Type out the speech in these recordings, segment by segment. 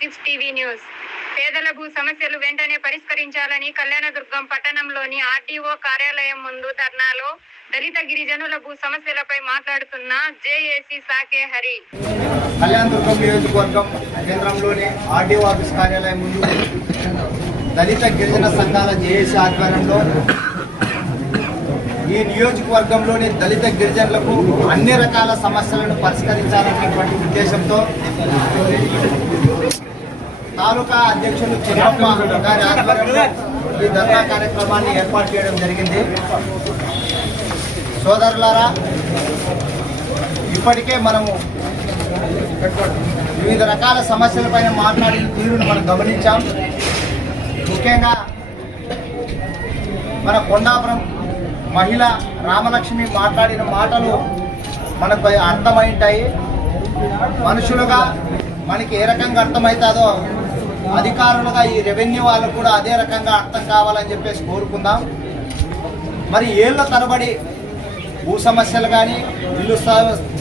Six TV news. పేదల భూ సమస్యలు వెంటనే పరిష్కరించాలని కళ్యాణదుర్గం పట్టణంలోని ఆర్డీఓ కార్యాలయం ముందు ధర్నాలో దళిత గిరిజనుల భూ సమస్యలపై మాట్లాడుతున్న జేఏసీ సాకే హరి. కళ్యాణదుర్గం నియోజకవర్గం కేంద్రంలోని ఆర్డీఓ ఆఫీస్ కార్యాలయం ముందు దళిత గిరిజన సంఘాల జేఏసీ ఆధ్వర్యంలో ఈ నియోజకవర్గంలోని దళిత గిరిజనులకు అన్ని రకాల సమస్యలను పరిష్కరించాలనేటువంటి ఉద్దేశంతో తాలూకా అధ్యక్షులు చెన్నప్ప గారి ఆధ్వర్యంలో ఈ ధర్నా కార్యక్రమాన్ని ఏర్పాటు చేయడం జరిగింది. సోదరులారా, ఇప్పటికే మనము వివిధ రకాల సమస్యలపైన మాట్లాడిన తీరును మనం గమనించాం. ముఖ్యంగా మన కొండాపురం మహిళ రామలక్ష్మి మాట్లాడిన మాటలు మనకు అర్థమైంటాయి. మనుషులుగా మనకి ఏ రకంగా అర్థమవుతుందో అధికారులుగా ఈ రెవెన్యూ వాళ్ళకు కూడా అదే రకంగా అర్థం కావాలని చెప్పేసి కోరుకుందాం. మరి ఏళ్ల తరబడి భూ సమస్యలు కానీ, ఇల్లు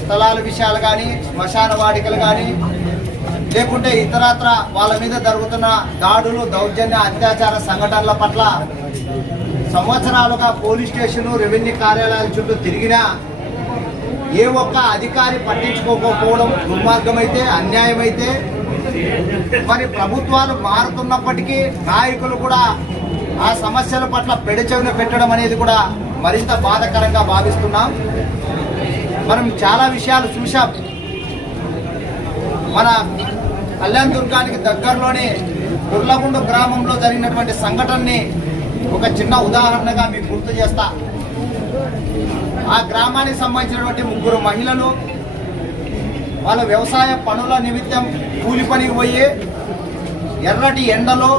స్థలాల విషయాలు కానీ, శ్మశాన వాడికలు కానీ, లేకుంటే ఇతరత్ర వాళ్ళ మీద జరుగుతున్న దాడులు, దౌర్జన్య, అత్యాచార సంఘటనల పట్ల సంవత్సరాలుగా పోలీస్ స్టేషను, రెవెన్యూ కార్యాలయాల చుట్టూ తిరిగినా ఏ ఒక్క అధికారి పట్టించుకోకపోవడం దుర్మార్గమైతే, అన్యాయమైతే, మరి ప్రభుత్వాలు మారుతున్నప్పటికీ నాయకులు కూడా ఆ సమస్యల పట్ల పెడచెవిన పెట్టడం అనేది కూడా మరింత బాధాకరంగా భావిస్తున్నాం. మనం చాలా విషయాలు చూసాం. మన కళ్యాణదుర్గానికి దగ్గరలోనే కుర్లగుండు గ్రామంలో జరిగినటువంటి సంఘటనని ఒక చిన్న ఉదాహరణగా మీకు గుర్తు చేస్తా. ఆ గ్రామానికి సంబంధించినటువంటి 3 మహిళలు వాళ్ళ వ్యవసాయ పనుల నిమిత్తం కూలి పనికి పోయి ఎర్రటి ఎండలో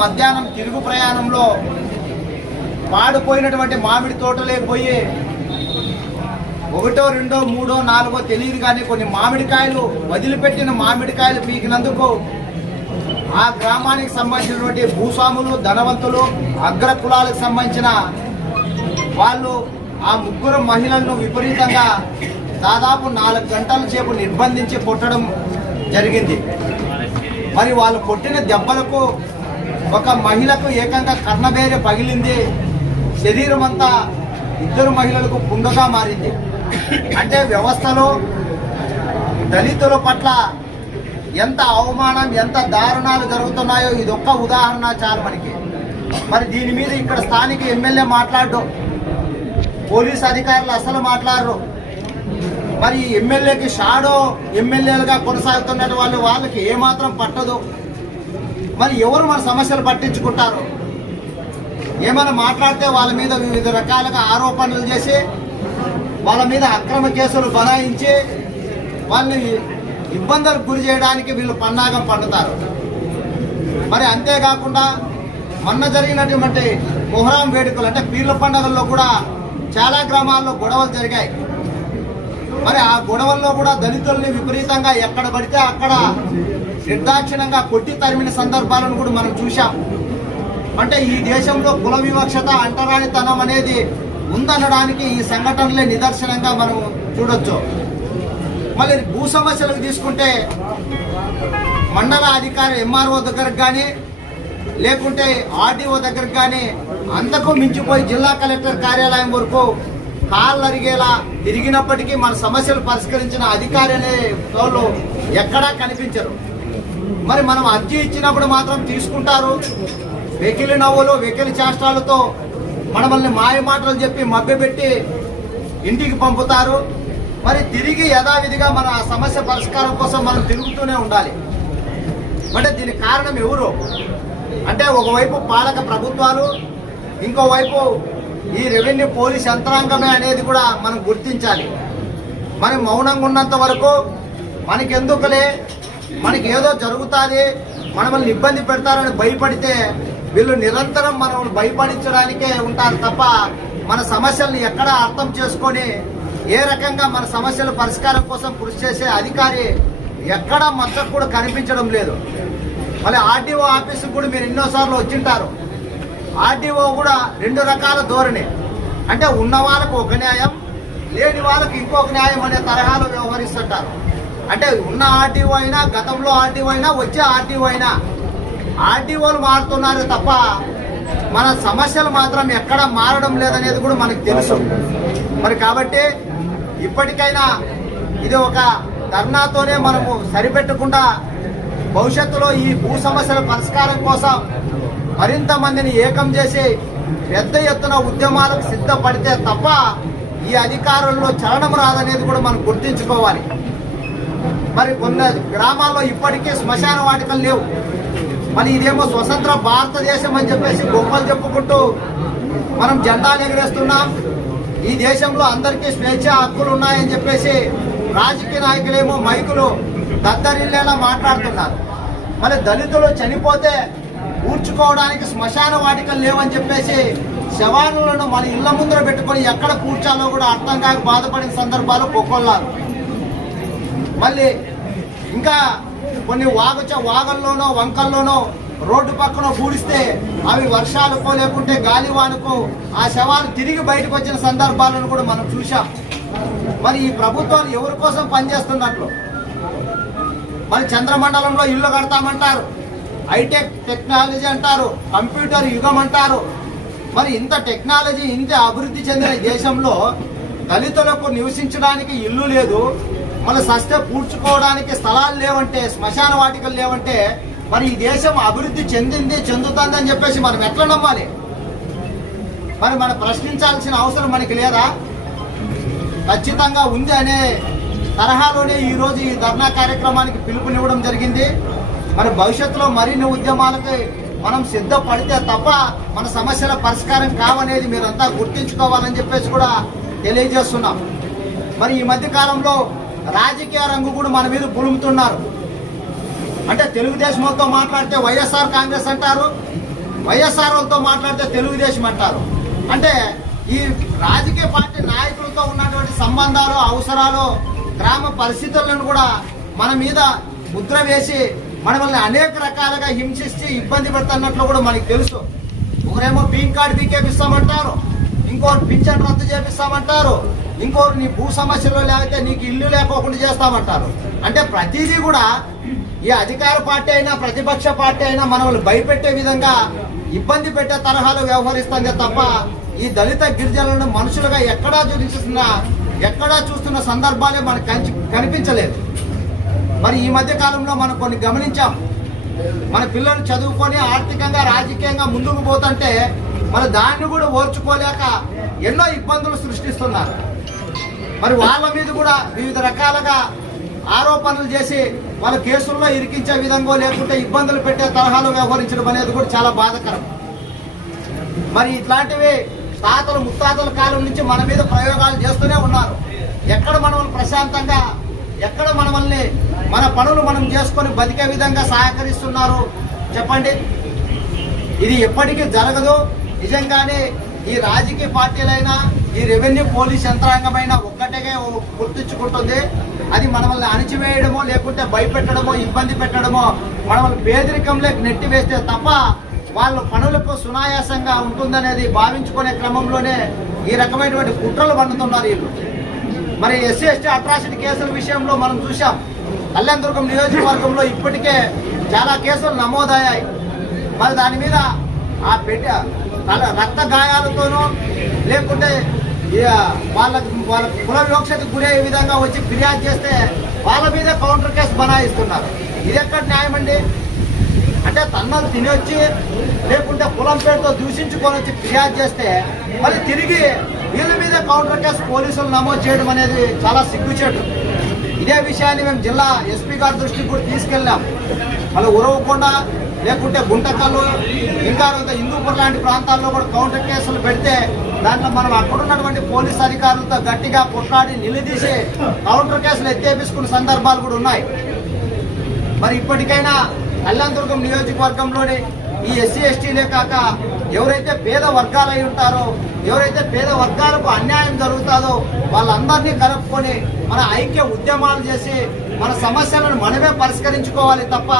మధ్యాహ్నం తిరుగు ప్రయాణంలో పాడిపోయినటువంటి మామిడి తోటలోకి పోయి 1, 2, 3, 4 తెలియదు కానీ కొన్ని మామిడికాయలు, వదిలిపెట్టిన మామిడికాయలు పీకినందుకు ఆ గ్రామానికి సంబంధించినటువంటి భూస్వాములు, ధనవంతులు, అగ్ర కులాలకు సంబంధించిన వాళ్ళు ఆ 3 మహిళలను విపరీతంగా దాదాపు 4 గంటల సేపు నిర్బంధించి కొట్టడం జరిగింది. మరి వాళ్ళు కొట్టిన దెబ్బలకు ఒక మహిళకు ఏకంగా కర్ణబేరె పగిలింది. శరీరం అంతా 2 మహిళలకు పుండుగా మారింది. అంటే వ్యవస్థలో దళితుల పట్ల ఎంత అవమానం, ఎంత దారుణాలు జరుగుతున్నాయో ఇదొక్క ఉదాహరణ చాలు మనకి. మరి దీని మీద ఇక్కడ స్థానిక ఎమ్మెల్యే మాట్లాడు, పోలీస్ అధికారులు అసలు మాట్లాడరు. మరి ఎమ్మెల్యేకి షాడో ఎమ్మెల్యేలుగా కొనసాగుతున్న వాళ్ళకి ఏమాత్రం పట్టదు. మరి ఎవరు మన సమస్యలు పట్టించుకుంటారు? ఏమైనా మాట్లాడితే వాళ్ళ మీద వివిధ రకాలుగా ఆరోపణలు చేసి, వాళ్ళ మీద అక్రమ కేసులు బనాయించి వాళ్ళని ఇబ్బందులకు గురి చేయడానికి వీళ్ళు పన్నాగం పండుతారు. మరి అంతేకాకుండా మొన్న జరిగినటువంటి మొహరం వేడుకలు అంటే పీర్ల పండుగల్లో కూడా చాలా గ్రామాల్లో గొడవలు జరిగాయి. మరి ఆ గొడవల్లో కూడా దళితుల్ని విపరీతంగా ఎక్కడ పడితే అక్కడ నిర్దాక్షిణంగా కొట్టి తరిమిన సందర్భాలను కూడా మనం చూసాం. అంటే ఈ దేశంలో కుల వివక్షత, అంటరానితనం అనేది ఉందనడానికి ఈ సంఘటనలే నిదర్శనంగా మనం చూడొచ్చు. మళ్ళీ భూ సమస్యలకు తీసుకుంటే మండల అధికారి ఎంఆర్ఓ దగ్గరకు కానీ, లేకుంటే ఆర్డీఓ దగ్గరకు కానీ అంతకు మించిపోయి జిల్లా కలెక్టర్ కార్యాలయం వరకు కాళ్ళు అరిగేలా తిరిగినప్పటికీ మన సమస్యలు పరిష్కరించిన అధికారి అనే వాళ్ళు ఎక్కడా కనిపించరు. మరి మనం అర్జీ ఇచ్చినప్పుడు మాత్రం తీసుకుంటారు. వెకిలి నవ్వులు, వెకిలి చేష్టాలతో మనల్ని మాయ మాటలు చెప్పి మభ్యపెట్టి ఇంటికి పంపుతారు. మరి తిరిగి యథావిధిగా మన సమస్య పరిష్కారం కోసం మనం తిరుగుతూనే ఉండాలి. అంటే దీనికి కారణం ఎవరు అంటే ఒకవైపు పాలక ప్రభుత్వాలు, ఇంకోవైపు ఈ రెవెన్యూ పోలీస్ యంత్రాంగమే అనేది కూడా మనం గుర్తించాలి. మనం మౌనంగా ఉన్నంత వరకు మనకెందుకులే, మనకి ఏదో జరుగుతుంది, మనల్ని ఇబ్బంది పెడతారని భయపడితే వీళ్ళు నిరంతరం మనం భయపడించడానికే ఉంటారు తప్ప మన సమస్యలను ఎక్కడా అర్థం చేసుకొని ఏ రకంగా మన సమస్యల పరిష్కారం కోసం కృషి చేసే అధికారి ఎక్కడా మచ్చకు కూడా కనిపించడం లేదు. మళ్ళీ ఆర్డీఓ ఆఫీసుకు కూడా మీరు ఎన్నోసార్లు వచ్చింటారు. ఆర్డీఓ కూడా 2 రకాల ధోరణి. అంటే ఉన్న వాళ్ళకు ఒక న్యాయం, లేని వాళ్ళకి ఇంకొక న్యాయం అనే తరహాలో వ్యవహరిస్తుంటారు. అంటే ఉన్న ఆర్టీఓ అయినా, గతంలో ఆర్టీఓ అయినా, వచ్చే ఆర్టీఓ అయినా ఆర్టీఓలు మారుతున్నారు తప్ప మన సమస్యలు మాత్రం ఎక్కడ మారడం లేదనేది కూడా మనకు తెలుసు. మరి కాబట్టి ఇప్పటికైనా ఇది ఒక ధర్నాతోనే మనము సరిపెట్టకుండా భవిష్యత్తులో ఈ భూ సమస్యల పరిష్కారం కోసం మరింత మందిని ఏకం చేసి పెద్ద ఎత్తున ఉద్యమాలకు సిద్ధపడితే తప్ప ఈ అధికారుల్లో చలనం రాదనేది కూడా మనం గుర్తించుకోవాలి. మరి కొన్ని గ్రామాల్లో ఇప్పటికీ శ్మశాన వాటికలు లేవు. మరి ఇదేమో స్వతంత్ర భారతదేశం అని చెప్పేసి గొప్పలు చెప్పుకుంటూ మనం జెండాలు ఎగరేస్తున్నాం. ఈ దేశంలో అందరికీ స్వేచ్ఛ హక్కులు ఉన్నాయని చెప్పేసి రాజకీయ నాయకులేమో మైకులు దద్దరిల్లేలా మాట్లాడుతున్నారు. మరి దళితులు చనిపోతే పూడ్చుకోవడానికి శ్మశాన వాటికలు లేవని చెప్పేసి శవాలను మన ఇళ్ల ముందర పెట్టుకొని ఎక్కడ పూడ్చాలో కూడా అర్థం కాక బాధపడిన సందర్భాలు పొక్కొల్లారు. మళ్ళీ ఇంకా కొన్ని వాగల్లోనో వంకల్లోనో రోడ్డు పక్కన పూడిస్తే అవి వర్షాలకో లేకుంటే గాలివానకో ఆ శవాలు తిరిగి బయటకు వచ్చిన సందర్భాలను కూడా మనం చూసాం. మరి ఈ ప్రభుత్వాలు ఎవరి కోసం పనిచేస్తున్నట్లు? మరి చంద్రమండలంలో ఇల్లు కడతామంటారు, హైటెక్ టెక్నాలజీ అంటారు, కంప్యూటర్ యుగం అంటారు. మరి ఇంత టెక్నాలజీ, ఇంత అభివృద్ధి చెందిన దేశంలో దళితులకు నివసించడానికి ఇల్లు లేదు, మన సస్తే పూడ్చుకోవడానికి స్థలాలు లేవంటే, శ్మశాన వాటికలు లేవంటే మరి ఈ దేశం అభివృద్ధి చెందుతుంది అని చెప్పేసి మనం ఎట్లా నమ్మాలి? మరి మనం ప్రశ్నించాల్సిన అవసరం మనకి లేదా? ఖచ్చితంగా ఉంది అనే తరహాలోనే ఈరోజు ఈ ధర్నా కార్యక్రమానికి పిలుపునివ్వడం జరిగింది. మరి భవిష్యత్తులో మరిన్ని ఉద్యమాలకి మనం సిద్ధపడితే తప్ప మన సమస్యల పరిష్కారం కావనేది మీరంతా గుర్తించుకోవాలని చెప్పేసి కూడా తెలియజేస్తున్నాం. మరి ఈ మధ్య కాలంలో రాజకీయ రంగు కూడా మన మీద పులుముతున్నారు. అంటే తెలుగుదేశంతో మాట్లాడితే వైఎస్ఆర్ కాంగ్రెస్ అంటారు, వైఎస్ఆర్ వాళ్ళతో మాట్లాడితే తెలుగుదేశం అంటారు. అంటే ఈ రాజకీయ పార్టీ నాయకులతో ఉన్నటువంటి సంబంధాలు, అవసరాలు, గ్రామ పరిస్థితులను కూడా మన మీద ముద్ర వేసి మనల్ని అనేక రకాలుగా హింసిస్తే ఇబ్బంది పెడుతున్నట్లు కూడా మనకు తెలుసు. ఒకరేమో పీన్ కార్డు పీకేపిస్తామంటారు, ఇంకోరు పింఛన్ రద్దు చేపిస్తామంటారు, ఇంకోరు నీ భూ సమస్యలు లేకపోతే నీకు ఇల్లు లేకోకుండా చేస్తామంటారు. అంటే ప్రతిదీ కూడా ఈ అధికార పార్టీ అయినా ప్రతిపక్ష పార్టీ అయినా మనల్ని భయపెట్టే విధంగా ఇబ్బంది పెట్టే తరహాలో వ్యవహరిస్తుంది తప్ప ఈ దళిత గిరిజనులను మనుషులుగా ఎక్కడా చూస్తున్న సందర్భాలే మనకు కనిపించలేదు. మరి ఈ మధ్య కాలంలో మనం కొన్ని గమనించాం. మన పిల్లలు చదువుకొని ఆర్థికంగా రాజకీయంగా ముందుకు పోతుంటే మరి దాన్ని కూడా ఓర్చుకోలేక ఎన్నో ఇబ్బందులు సృష్టిస్తున్నారు. మరి వాళ్ళ మీద కూడా వివిధ రకాలుగా ఆరోపణలు చేసి వాళ్ళ కేసుల్లో ఇరికించే విధంగా లేకుంటే ఇబ్బందులు పెట్టే తరహాలో వ్యవహరించడం అనేది కూడా చాలా బాధాకరం. మరి ఇట్లాంటివి తాతలు ముత్తాతల కాలం నుంచి మన మీద ప్రయోగాలు చేస్తూనే ఉన్నారు. ఎక్కడ మనల్ని ప్రశాంతంగా, ఎక్కడ మనల్ని మన పనులు మనం చేసుకొని బతికే విధంగా సహకరిస్తున్నారు చెప్పండి? ఇది ఎప్పటికీ జరగదు. నిజంగానే ఈ రాజకీయ పార్టీలైనా ఈ రెవెన్యూ పోలీస్ యంత్రాంగమైనా ఒక్కటే గుర్తించుకుంటుంది. అది మనల్ని అణిచివేయడమో లేకుంటే భయపెట్టడమో ఇబ్బంది పెట్టడమో మనల్ని పేదరికంలోకి నెట్టివేస్తే తప్ప వాళ్ళ పనులకు సునాయాసంగా ఉంటుందనేది భావించుకునే క్రమంలోనే ఈ రకమైనటువంటి కుట్రలు పన్నుతున్నారు వీళ్ళు. మరి ఎస్సీ ఎస్టీ అట్రాసిటీ కేసుల విషయంలో మనం చూసాం. కళ్యాణదుర్గం నియోజకవర్గంలో ఇప్పటికే చాలా కేసులు నమోదయ్యాయి. మరి దాని మీద ఆ రక్త గాయాలతోనూ లేకుంటే వాళ్ళ కుల వివక్షతకు గురయ్యే విధంగా వచ్చి ఫిర్యాదు చేస్తే వాళ్ళ మీద కౌంటర్ కేసు బనాయిస్తున్నారు. ఇది ఎక్కడ న్యాయం అండి? అంటే తన్నలు తినొచ్చి లేకుంటే కులం పేరుతో దూషించుకొని వచ్చి ఫిర్యాదు చేస్తే మరి తిరిగి వీళ్ళ మీద కౌంటర్ కేసు పోలీసులు నమోదు చేయడం అనేది చాలా సిగ్గుచేటు. ఇదే విషయాన్ని మేము జిల్లా ఎస్పీ గారి దృష్టికి కూడా తీసుకెళ్ళాం. మళ్ళీ ఉరవకొండ లేకుంటే గుంటకల్లు ఇంకా హిందూపూర్ లాంటి ప్రాంతాల్లో కూడా కౌంటర్ కేసులు పెడితే దాంట్లో మనం అక్కడున్నటువంటి పోలీస్ అధికారులతో గట్టిగా కొట్లాడి నిలదీసి కౌంటర్ కేసులు ఎత్తేపించుకున్న సందర్భాలు కూడా ఉన్నాయి. మరి ఇప్పటికైనా కళ్యాణదుర్గం నియోజకవర్గంలోని ఈ ఎస్సీ ఎస్టీలే కాక ఎవరైతే పేద వర్గాలు అయి ఉంటారో, ఎవరైతే పేద వర్గాలకు అన్యాయం జరుగుతుందో వాళ్ళందరినీ కలుపుకొని మన ఐక్య ఉద్యమాలు చేసి మన సమస్యలను మనమే పరిష్కరించుకోవాలి తప్ప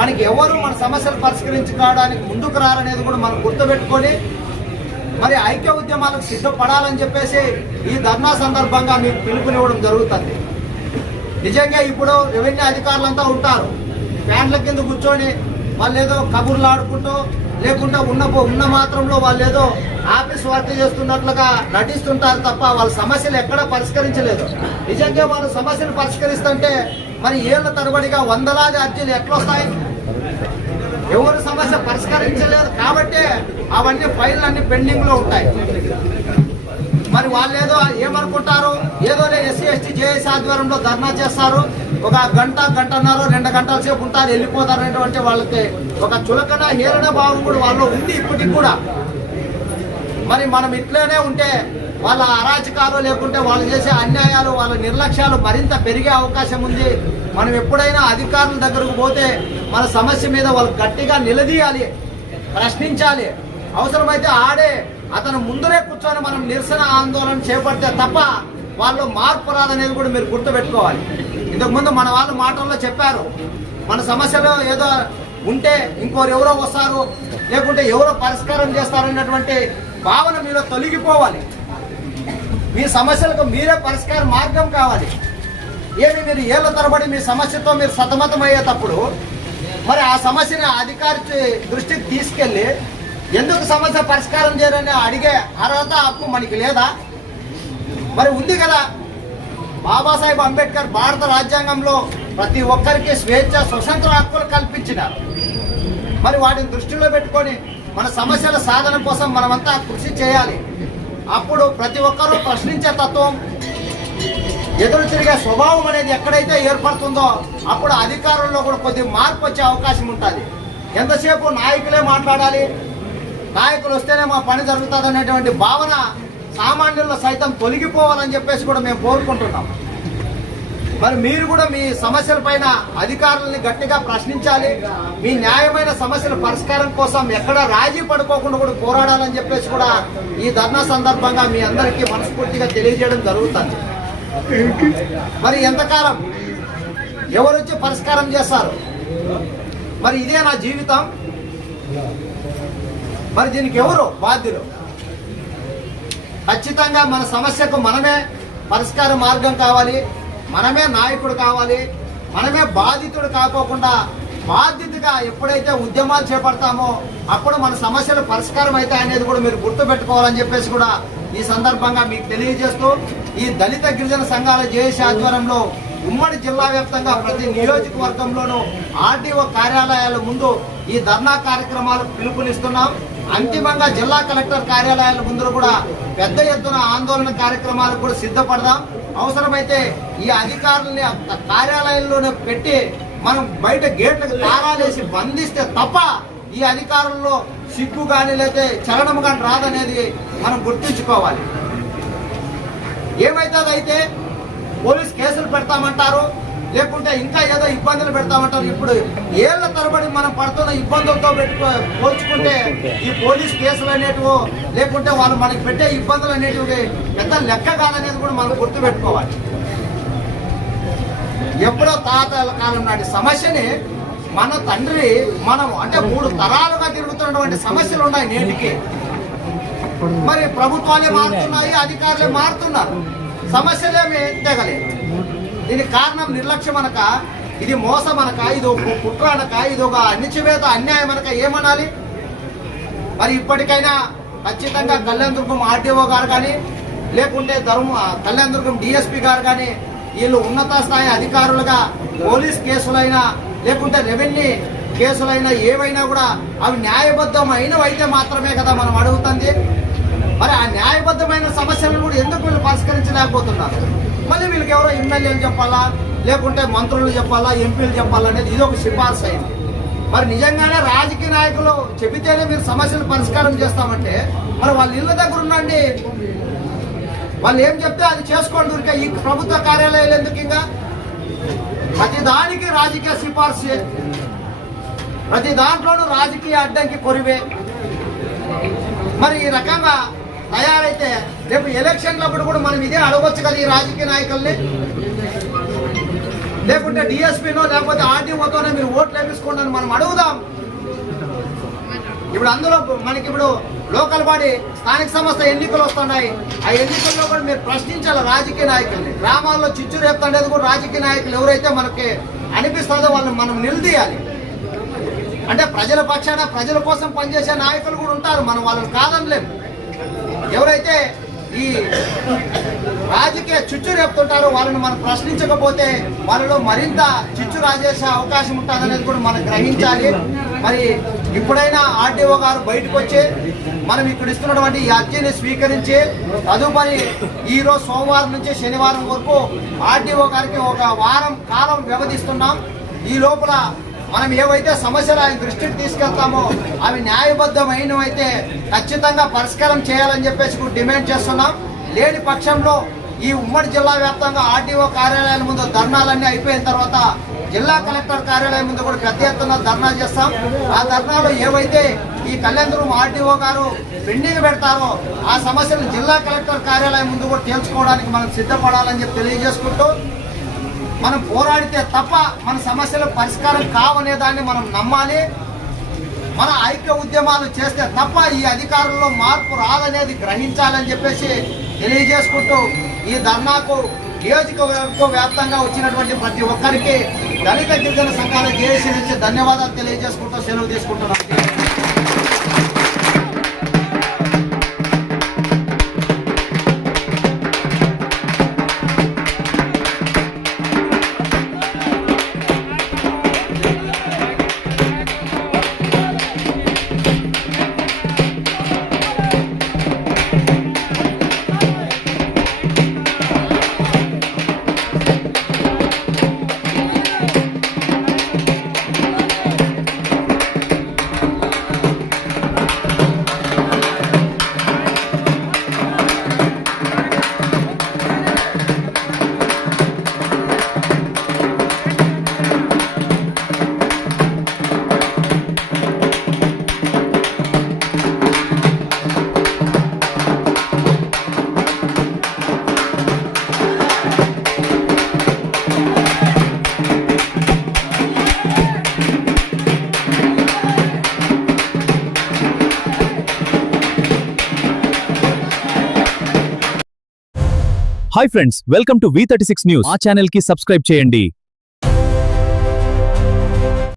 మనకి ఎవరు మన సమస్యలు పరిష్కరించుకోవడానికి ముందుకు రారనేది కూడా మనం గుర్తుపెట్టుకొని మరి ఐక్య ఉద్యమాలకు సిద్ధపడాలని చెప్పేసి ఈ ధర్నా సందర్భంగా మీకు పిలుపునివ్వడం జరుగుతుంది. నిజంగా ఇప్పుడు రెవెన్యూ అధికారులంతా ఉంటారు, ఫ్యాన్ల కింద కూర్చొని వాళ్ళు ఏదో కబుర్లు ఆడుకుంటూ లేకుంటే ఉన్న మాత్రంలో వాళ్ళు ఏదో ఆఫీస్ వర్క్ చేస్తున్నట్లుగా నటిస్తుంటారు తప్ప వాళ్ళ సమస్యలు ఎక్కడా పరిష్కరించలేదు. నిజంగా వాళ్ళు సమస్యలు పరిష్కరిస్తుంటే మరి ఏళ్ల తరబడిగా వందలాది అర్జీలు ఎట్లొస్తాయి? ఎవరు సమస్య పరిష్కరించలేదు కాబట్టి అవన్నీ ఫైళ్ళు అన్ని పెండింగ్ లో ఉంటాయి. మరి వాళ్ళు ఏదో ఏమనుకుంటారు, ఏదో ఎస్సీ ఎస్టీ జేఏసీ ఆధ్వర్యంలో ధర్నా చేస్తారు, ఒక గంటన్నర 2 గంటల సేపు ఉంటారు, వెళ్ళిపోతారు అనేటువంటి వాళ్ళకి ఒక చులకన హేళన భావం కూడా వాళ్ళు ఉంది ఇప్పటికి కూడా. మరి మనం ఇట్లనే ఉంటే వాళ్ళ అరాచకాలు లేకుంటే వాళ్ళు చేసే అన్యాయాలు వాళ్ళ నిర్లక్ష్యాలు మరింత పెరిగే అవకాశం ఉంది. మనం ఎప్పుడైనా అధికారుల దగ్గరకు పోతే మన సమస్య మీద వాళ్ళు గట్టిగా నిలదీయాలి, ప్రశ్నించాలి. అవసరమైతే అతను ముందరే కూర్చొని మనం నిరసన ఆందోళన చేపడితే తప్ప వాళ్ళు మార్పు రాదనేది కూడా మీరు గుర్తుపెట్టుకోవాలి. ఇంతకుముందు మన వాళ్ళు మాటల్లో చెప్పారు, మన సమస్యలో ఏదో ఉంటే ఎవరో వస్తారు లేకుంటే ఎవరో పరిష్కారం చేస్తారన్నటువంటి భావన మీలో తొలగిపోవాలి. మీ సమస్యలకు మీరే పరిష్కార మార్గం కావాలి. మీరు ఏళ్ల తరబడి మీ సమస్యతో మీరు సతమతం అయ్యేటప్పుడు మరి ఆ సమస్యని అధికారి దృష్టికి తీసుకెళ్లి ఎందుకు సమస్య పరిష్కారం చేయాలని అడిగే అర్హత హక్కు మనకి లేదా? మరి ఉంది కదా. బాబాసాహెబ్ అంబేద్కర్ భారత రాజ్యాంగంలో ప్రతి ఒక్కరికి స్వేచ్ఛ స్వతంత్ర హక్కులు కల్పించినారు. మరి వాటిని దృష్టిలో పెట్టుకొని మన సమస్యల సాధన కోసం మనమంతా కృషి చేయాలి. అప్పుడు ప్రతి ఒక్కరూ ప్రశ్నించే తత్వం, ఎదురు తిరిగే స్వభావం అనేది ఎక్కడైతే ఏర్పడుతుందో అప్పుడు అధికారుల్లో కూడా కొద్ది మార్పు వచ్చే అవకాశం ఉంటుంది. ఎంతసేపు నాయకులే మాట్లాడాలి, నాయకులు వస్తేనే మా పని జరుగుతుంది అనేటువంటి భావన సామాన్యుల్లో సైతం తొలగిపోవాలని చెప్పేసి కూడా మేము కోరుకుంటున్నాం. మరి మీరు కూడా మీ సమస్యల పైన అధికారులని గట్టిగా ప్రశ్నించాలి. మీ న్యాయమైన సమస్యల పరిష్కారం కోసం ఎక్కడ రాజీ పడుకోకుండా కూడా పోరాడాలని చెప్పేసి కూడా ఈ ధర్నా సందర్భంగా మీ అందరికీ మనస్ఫూర్తిగా తెలియజేయడం జరుగుతుంది. మరి ఎంతకాలం ఎవరు వచ్చి పరిష్కారం చేస్తారు? మరి ఇదే నా జీవితం. మరి దీనికి ఎవరు బాధ్యులు? ఖచ్చితంగా మన సమస్యకు మనమే పరిష్కార మార్గం కావాలి, మనమే నాయకుడు కావాలి, మనమే బాధితుడు కాకోకుండా బాధ్యతగా ఎప్పుడైతే ఉద్యమాలు చేపడతామో అప్పుడు మన సమస్యలు పరిష్కారం అవుతాయి అనేది కూడా మీరు గుర్తుపెట్టుకోవాలని చెప్పేసి కూడా ఈ సందర్భంగా మీకు తెలియజేస్తూ, ఈ దళిత గిరిజన సంఘాల జేఏసీ ఆధ్వర్యంలో ఉమ్మడి జిల్లా వ్యాప్తంగా ప్రతి నియోజకవర్గంలోనూ ఆర్డీఓ కార్యాలయాల ముందు ఈ ధర్నా కార్యక్రమాలకు పిలుపునిస్తున్నాం. అంతిమంగా జిల్లా కలెక్టర్ కార్యాలయాల ముందు కూడా పెద్ద ఎత్తున ఆందోళన కార్యక్రమాలకు కూడా సిద్ధపడదాం. అవసరమైతే ఈ అధికారులని కార్యాలయంలోనే పెట్టి మనం బయట గేట్లకు తాళాలేసి బంధిస్తే తప్ప ఈ అధికారుల్లో సిగ్గు కానీ లేకపోతే చలనం కానీ రాదనేది మనం గుర్తుంచుకోవాలి. ఏమైతే పోలీస్ కేసులు పెడతామంటారు, లేకుంటే ఇంకా ఏదో ఇబ్బందులు పెడతామంటారు. ఇప్పుడు ఏళ్ల తరబడి మనం పడుతున్న ఇబ్బందులతో పోల్చుకుంటే ఈ పోలీస్ కేసులు అనేటివో లేకుంటే వాళ్ళు మనకి పెట్టే ఇబ్బందులు అనేటివి పెద్ద లెక్క కాదనేది కూడా మనం గుర్తుపెట్టుకోవాలి. ఎప్పుడో తాతల కాలం నాటి సమస్యని మన తండ్రి మనం అంటే 3 తరాలుగా తిరుగుతున్నటువంటి సమస్యలు ఉన్నాయి నేటికి. మరి ప్రభుత్వాలే మారుతున్నాయి, అధికారులే మారుతున్నారు, సమస్యలేమి తెగలేదు. దీనికి కారణం నిర్లక్ష్యం అనక, ఇది మోసం అనక, ఇది ఒక కుట్ర అనక, ఇది ఒక అణిచివేత అన్యాయం అనక ఏమనాలి? మరి ఇప్పటికైనా ఖచ్చితంగా కళ్యాణదుర్గం ఆర్డీఓ గారు కానీ లేకుంటే కళ్యాణదుర్గం డిఎస్పీ గారు కానీ వీళ్ళు ఉన్నత స్థాయి అధికారులుగా పోలీస్ కేసులైనా లేకుంటే రెవెన్యూ కేసులైనా ఏవైనా కూడా అవి న్యాయబద్ధమైనవైతే మాత్రమే కదా మనం అడుగుతుంది. మరి ఆ న్యాయబద్ధమైన సమస్యలను కూడా ఎందుకు వీళ్ళు పరిష్కరించలేకపోతున్నారు? మళ్ళీ వీళ్ళకి ఎవరో ఎమ్మెల్యేలు చెప్పాలా లేకుంటే మంత్రులు చెప్పాలా, ఎంపీలు చెప్పాలా అనేది ఇది ఒక సిఫార్సు అయింది. మరి నిజంగానే రాజకీయ నాయకులు చెబితేనే మీరు సమస్యలు పరిష్కారం చేస్తామంటే మరి వాళ్ళ ఇళ్ళ దగ్గర ఉండండి, వాళ్ళు ఏం చెప్తే అది చేసుకోండి. ఊరికే ఈ ప్రభుత్వ కార్యాలయాలు ఎందుకు? ఇంకా ప్రతి దానికి రాజకీయ సిఫార్సు, ప్రతి దాంట్లోనూ రాజకీయ అడ్డంకి కొరివే. మరి ఈ రకంగా తయారైతే రేపు ఎలక్షన్లప్పుడు కూడా మనం ఇదే అడగొచ్చు కదా ఈ రాజకీయ నాయకుల్ని, లేకుంటే డిఎస్పీనో లేకపోతే ఆర్డీఓతోనే మీరు ఓట్లు వేపించుకోండి అని మనం అడుగుదాం. ఇప్పుడు అందులో మనకి ఇప్పుడు లోకల్ బాడీ స్థానిక సంస్థ ఎన్నికలు వస్తున్నాయి. ఆ ఎన్నికల్లో కూడా మీరు ప్రశ్నించాలి రాజకీయ నాయకుల్ని. గ్రామాల్లో చిచ్చు రేపుతుండేది కూడా రాజకీయ నాయకులు ఎవరైతే మనకి అనిపిస్తుందో వాళ్ళని మనం నిలదీయాలి. అంటే ప్రజల పక్షాన ప్రజల కోసం పనిచేసే నాయకులు కూడా ఉంటారు, మనం వాళ్ళని కాదనలేము. ఎవరైతే ఈ రాజకీయ చిచ్చు రేపుతుంటారో వాళ్ళని మనం ప్రశ్నించకపోతే వాళ్ళలో మరింత చిచ్చు రాజేసే అవకాశం ఉంటుందనేది కూడా మనం గ్రహించాలి. మరి ఇప్పుడైనా ఆర్డీఓ గారు బయటకు వచ్చి మనం ఇక్కడ ఇస్తున్నటువంటి ఈ అర్జీని స్వీకరించి తదుపరి ఈరోజు సోమవారం నుంచి శనివారం వరకు ఆర్డీఓ గారికి ఒక వారం కాలం వ్యవధిస్తున్నాం. ఈ లోపల మనం ఏవైతే సమస్యలు ఆయన దృష్టికి తీసుకెళ్తామో అవి న్యాయబద్ధమైనవైతే ఖచ్చితంగా పరిష్కారం చేయాలని చెప్పేసి కూడా డిమాండ్ చేస్తున్నాం. లేని పక్షంలో ఈ ఉమ్మడి జిల్లా వ్యాప్తంగా ఆర్డీఓ కార్యాలయాల ముందు ధర్నాలన్నీ అయిపోయిన తర్వాత జిల్లా కలెక్టర్ కార్యాలయం ముందు కూడా పెద్ద ఎత్తున ధర్నా చేస్తాం. ఆ ధర్నాలో ఏవైతే ఈ కళ్యాణదుర్గం ఆర్డీఓ గారు పెండింగ్ పెడతారో ఆ సమస్యలు జిల్లా కలెక్టర్ కార్యాలయం ముందు కూడా తేల్చుకోవడానికి మనం సిద్ధపడాలని చెప్పి తెలియజేసుకుంటూ, మనం పోరాడితే తప్ప మన సమస్యల పరిష్కారం కావనే దాన్ని మనం నమ్మాలి. మన ఐక్య ఉద్యమాలు చేస్తే తప్ప ఈ అధికారంలో మార్పు రాదనేది గ్రహించాలని చెప్పేసి తెలియజేసుకుంటూ, ఈ ధర్నాకు నియోజకవర్గ వ్యాప్తంగా వచ్చినటువంటి ప్రతి ఒక్కరికి దళిత గిరిజన సంఘాల జేఏసీ నుంచి ధన్యవాదాలు తెలియజేసుకుంటూ సెలవు తీసుకుంటున్నాం. Hi friends, welcome to V36 news. మా ఛానల్ కి సబ్స్క్రైబ్ చేయండి.